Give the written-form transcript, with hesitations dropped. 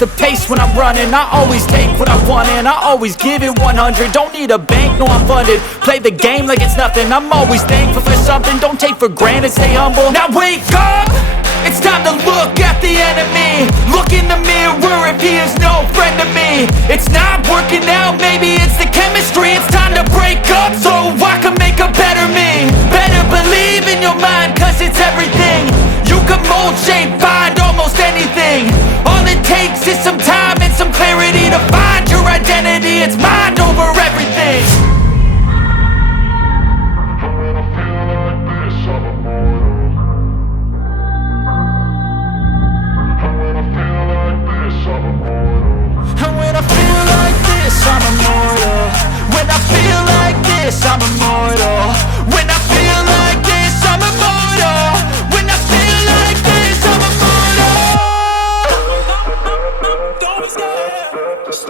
the pace when I'm running. I always take what I want and I always give it 100. Don't need a bank, no I'm funded. Play the game like it's nothing. I'm always thankful for something. Don't take for granted, stay humble. Now wake up! It's time to look at the enemy. Look in the mirror if he is no friend to me. It's not working out, maybe it's the chemistry. It's time to break up so I can make a better me. Better believe in your mind, cause it's everything. You can mold, shape, find almost anything. All it takes is some time and some clarity to find your identity. It's mind over everything. And when I feel like this, I'm immortal. When I feel like this, I'm immortal. When I feel like this, I'm immortal. When I feel like this, I'm immortal. Don't be scared. Just